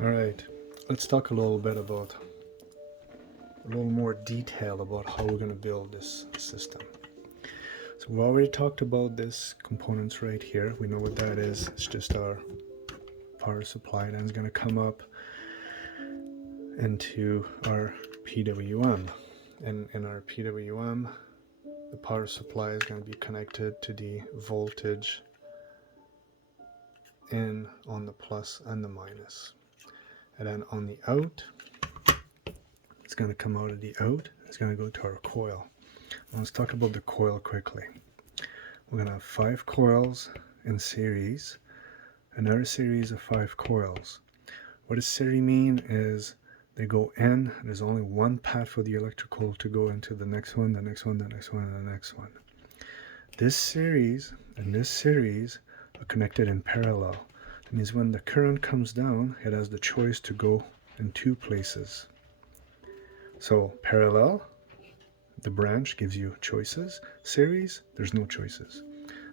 All right, let's talk a little more detail about how we're going to build this system. So we've already talked about this components right here. We know what that is. It's just our power supply. Then it's going to come up into our PWM. And in our PWM, the power supply is going to be connected to the voltage in on the plus and the minus. And then on the out, it's going to come out of the out. It's going to go to our coil. Let's talk about the coil quickly. We're going to have 5 coils in series, another series of 5 coils. What does series mean is they go in, there's only one path for the electrical to go into the next one, the next one, the next one, and the next one. This series and this series are connected in parallel. That means when the current comes down, it has the choice to go in 2 places. So parallel, the branch gives you choices. Series, there's no choices.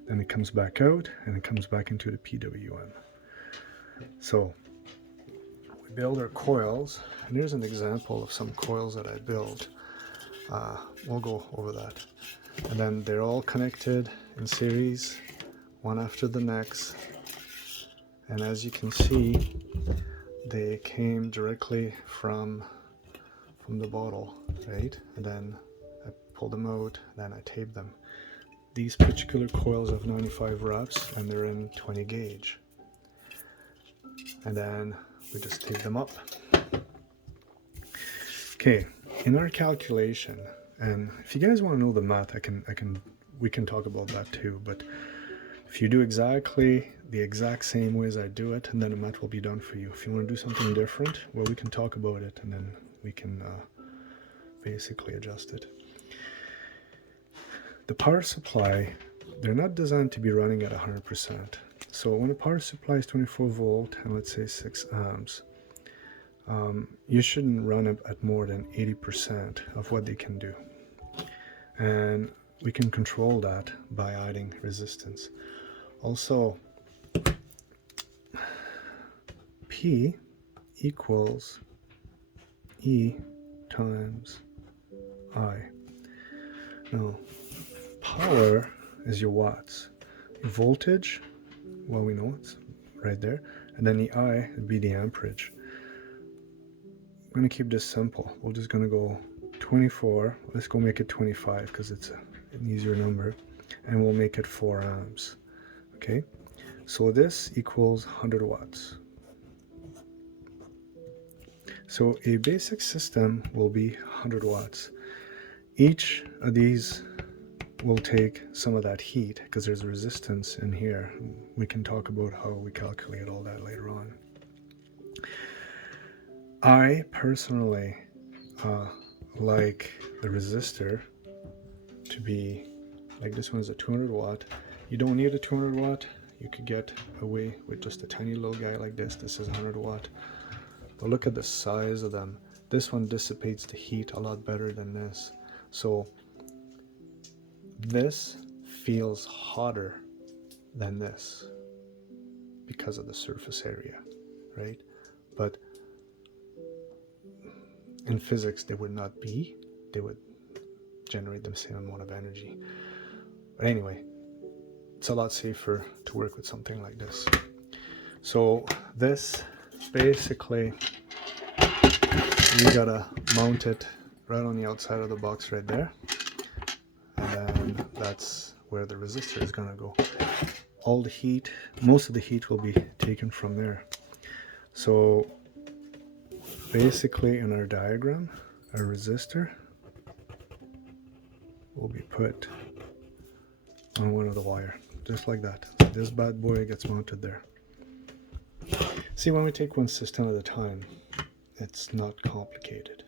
Then it comes back out and it comes back into the PWM. So we build our coils, and here's an example of some coils that I built. We'll go over that. And then they're all connected in series, one after the next. And as you can see, they came directly from the bottle, right? And then I pull them out, then I tape them. These particular coils have 95 wraps and they're in 20 gauge. And then we just tape them up. Okay, in our calculation, and if you guys want to know the math, we can talk about that too, but if you do exactly the exact same way as I do it, and then the math will be done for you. If you want to do something different, well, we can talk about it and then we can basically adjust it. The power supply, they're not designed to be running at 100%. So when a power supply is 24 volt and let's say 6 amps, you shouldn't run it at more than 80% of what they can do. And we can control that by adding resistance. Also, P equals E times I. Now, power is your watts. Voltage, well, we know it's right there. And then the I would be the amperage. I'm going to keep this simple. We're just going to go 24. Let's go make it 25 because it's an easier number. And we'll make it 4 amps. Okay? So this equals 100 watts. So a basic system will be 100 watts. Each of these will take some of that heat because there's resistance in here. We can talk about how we calculate all that later on. I personally like the resistor to be like this one is a 200 watt. You don't need a 200 watt. You could get away with just a tiny little guy like this. This is 100 watt. But look at the size of them. This one dissipates the heat a lot better than this. So this feels hotter than this because of the surface area, right? But in physics, they would not be. They would generate the same amount of energy. But anyway, it's a lot safer to work with something like this. So this basically, you gotta mount it right on the outside of the box right there. And then that's where the resistor is gonna go. All the heat, most of the heat will be taken from there. So basically in our diagram, a resistor will be put on one of the wire, just like that. This bad boy gets mounted there. See, when we take one system at a time, it's not complicated.